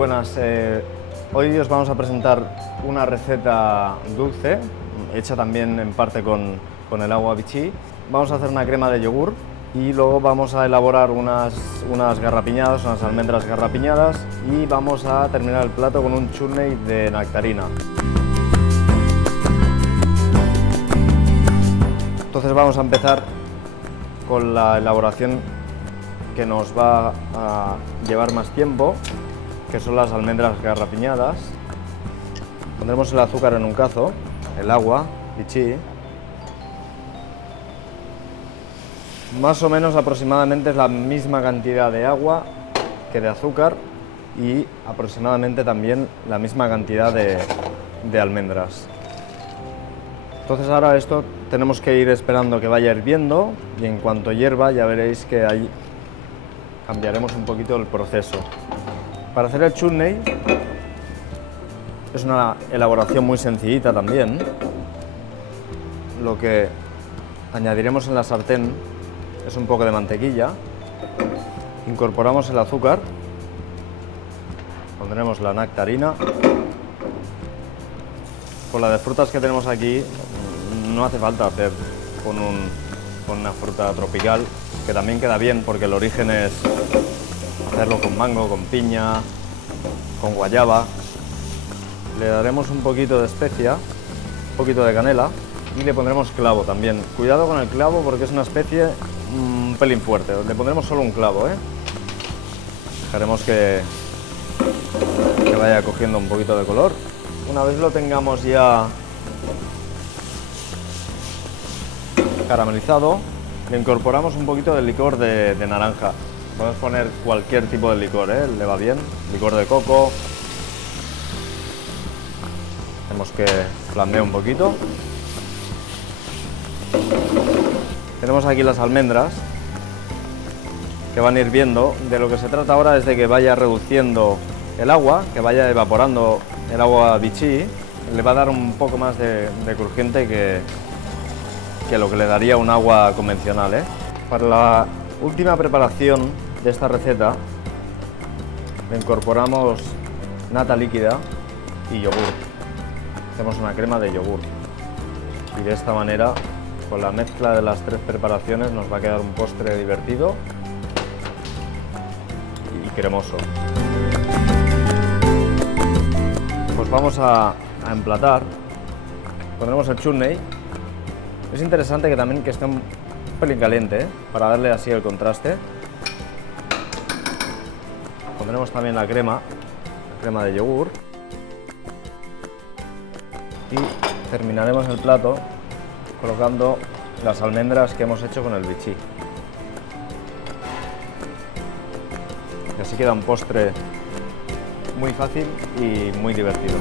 buenas. Hoy os vamos a presentar una receta dulce, hecha también en parte con el agua vichy. Vamos a hacer una crema de yogur y luego vamos a elaborar unas garrapiñadas, unas almendras garrapiñadas, y vamos a terminar el plato con un chutney de nectarina. Entonces vamos a empezar con la elaboración que nos va a llevar más tiempo, que son las almendras garrapiñadas. Pondremos el azúcar en un cazo, el agua vichy. Más o menos aproximadamente es la misma cantidad de agua que de azúcar y aproximadamente también la misma cantidad de almendras. Entonces ahora esto tenemos que ir esperando que vaya hirviendo, y en cuanto hierva ya veréis que ahí cambiaremos un poquito el proceso. Para hacer el chutney es una elaboración muy sencillita también. Lo que añadiremos en la sartén es un poco de mantequilla, incorporamos el azúcar, pondremos la nectarina. Con la de frutas que tenemos aquí no hace falta hacer con una fruta tropical, que también queda bien porque el origen es hacerlo con mango, con piña, con guayaba. Le daremos un poquito de especia, un poquito de canela y le pondremos clavo también. Cuidado con el clavo porque es una especie un pelín fuerte. Le pondremos solo un clavo, Dejaremos que vaya cogiendo un poquito de color. Una vez lo tengamos ya caramelizado, le incorporamos un poquito de licor de naranja. Podemos poner cualquier tipo de licor, le va bien. Licor de coco. Tenemos que flambear un poquito. Tenemos aquí las almendras que van hirviendo. De lo que se trata ahora es de que vaya reduciendo el agua, que vaya evaporando el agua vichy. Le va a dar un poco más de crujiente que lo que le daría un agua convencional, Para la última preparación de esta receta le incorporamos nata líquida y yogur. Hacemos una crema de yogur y de esta manera, con la mezcla de las tres preparaciones, nos va a quedar un postre divertido y cremoso. Pues vamos a emplatar. Pondremos el chutney. Es interesante que también esté un pelín caliente, para darle así el contraste. Pondremos también la crema de yogur y terminaremos el plato colocando las almendras que hemos hecho con el vichy. Y así queda un postre muy fácil y muy divertido.